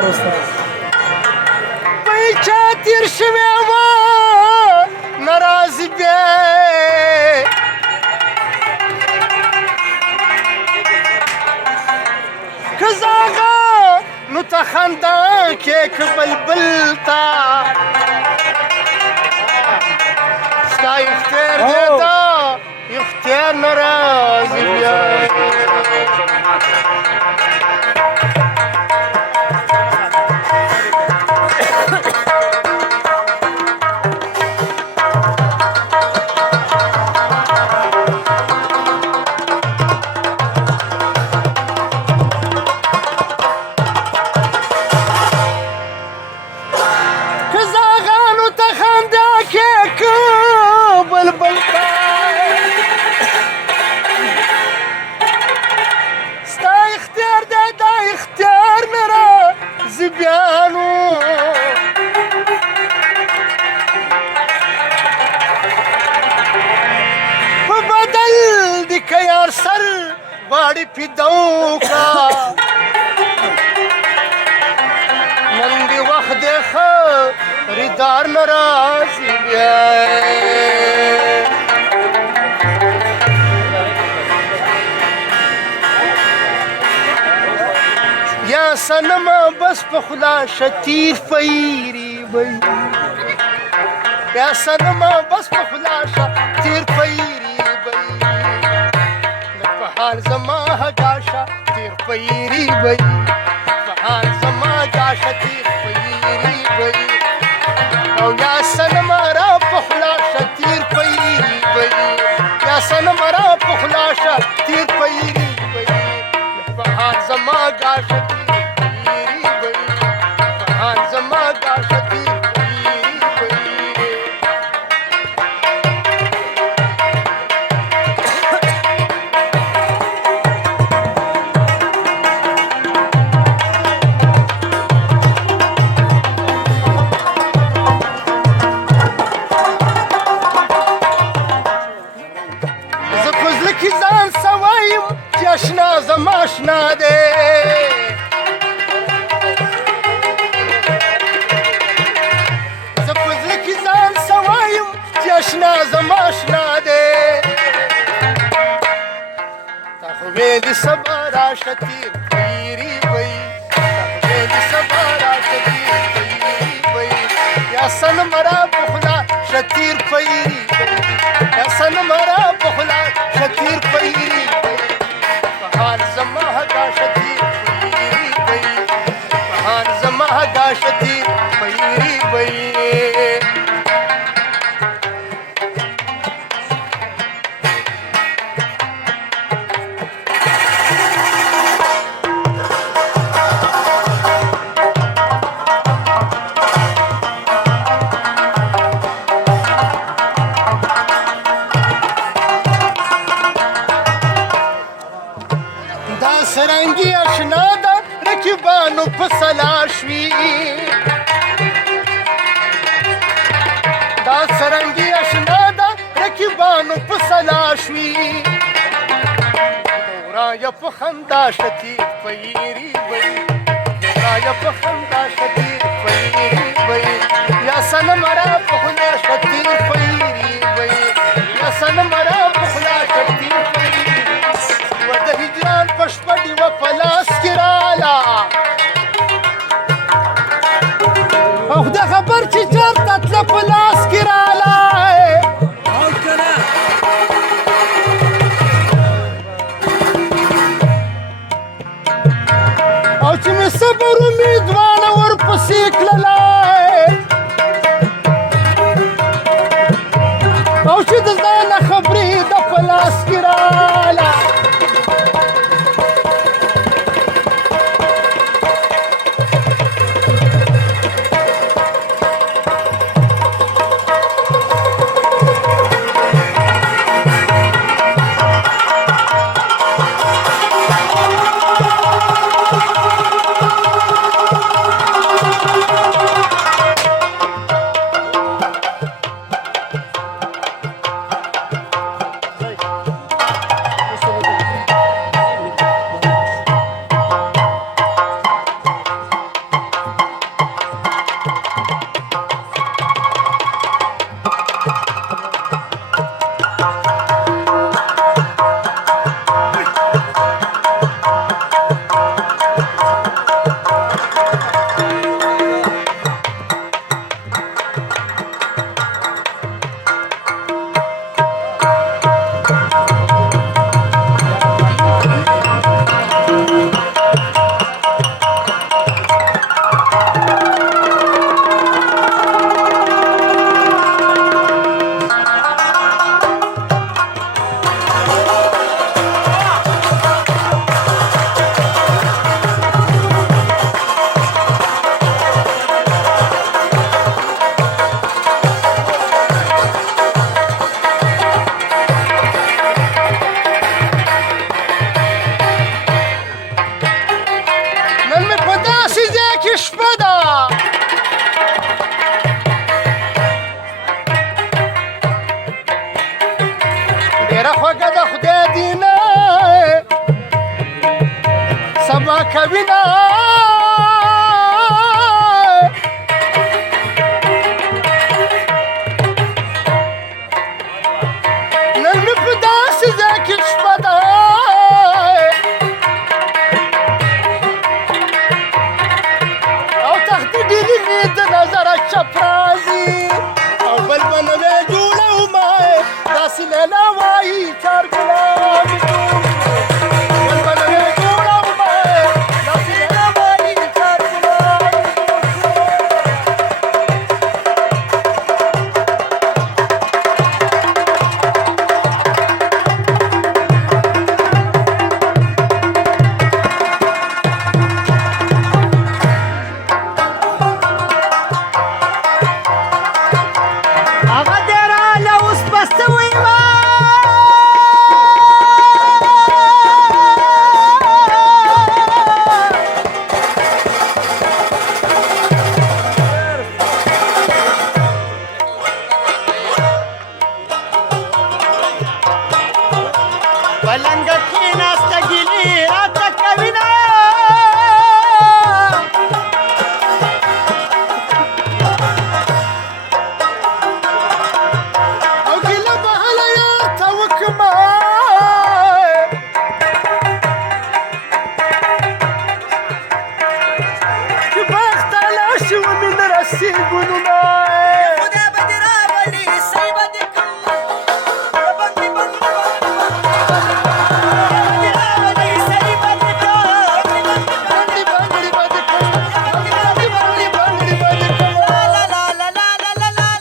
جوهر استاد پیچا تیر شوی و ناراض بیا که زاغه نو ته خندا کې که بلبل تا ستا اختیار دی تا اختیار ناراض بیا غواړي پیدو کا نن دی وخت دی خریدار ناراضي بیا یا سنما بس په خدا شتیر فیری وای یا سنما بس په خدا شتیر فیری حال زما گاشا تیر پیری بی حال زما گاشا تیر پیری بی او یا سنم را پخلاشا تیر پیری بی یا سنم را پخلاشا تیر پیری بی حال زما گاشا تیر پیری بی حال زما گاشا تیر اشنا زما اشنا دے زپزل کی ځان سوایم چې اشنا زما اشنا دے تا خو به دې سبا راشه تیر پیری وی تا خو به دې سبا راشه تیر پیری وی یا سنم را پخلا شتیر پیری یا سنم را پخلا شتیر پیری حال زما گاشا تیر پیری بی حال زما گاشا تیر پیری بی سرنگی اشنا دا رکبانو پسلاشوی دا سرنگی اشنا دا رکبانو پسلاشوی دورا یا پخندا شتیر پیری بی دورا یا پخندا شتیر پیری بی یا سنم را پخنا شتیر پیری بی یا سنم را پخنا شتیر پیری و د هجران پشپړی و پلاس کرالا او د خبر چې چرته تل پلاس کرالا او کنه او چې مې صبر امیدوانه ورپسې کړلی او چې د ځانه خبرې د پلاس کراله چې شپه ده ډېره خوږه ده خدای دې نه سبا کوي نه نن مې په داسې ځای کې شپه ده او تختې ډېرې وي د نظره چپرازي او بل به نوی جوړومه داسې لیلا وایي چار ګلاب بل به نوی جوړومه داسې لیلا وایي چار ګلاب هغه دې راله اوس به څه ویمه پلنګه کښېناسته ګیلې راته کوینه او ګیله به هله یار ته وکړمه چې باغ ته لاړ شي ومې نه رسي ګلونه خدای به دې راولي صحیح به دې کړم بندي بندي راولي صحیح به دې کړم بنګړي بنګړي به دې کړم بنګړي بنګړي بنګړي به دې کړم لا لا لا لا لا لا لا لا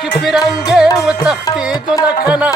کې فرنګې وتښتېدو نه که نه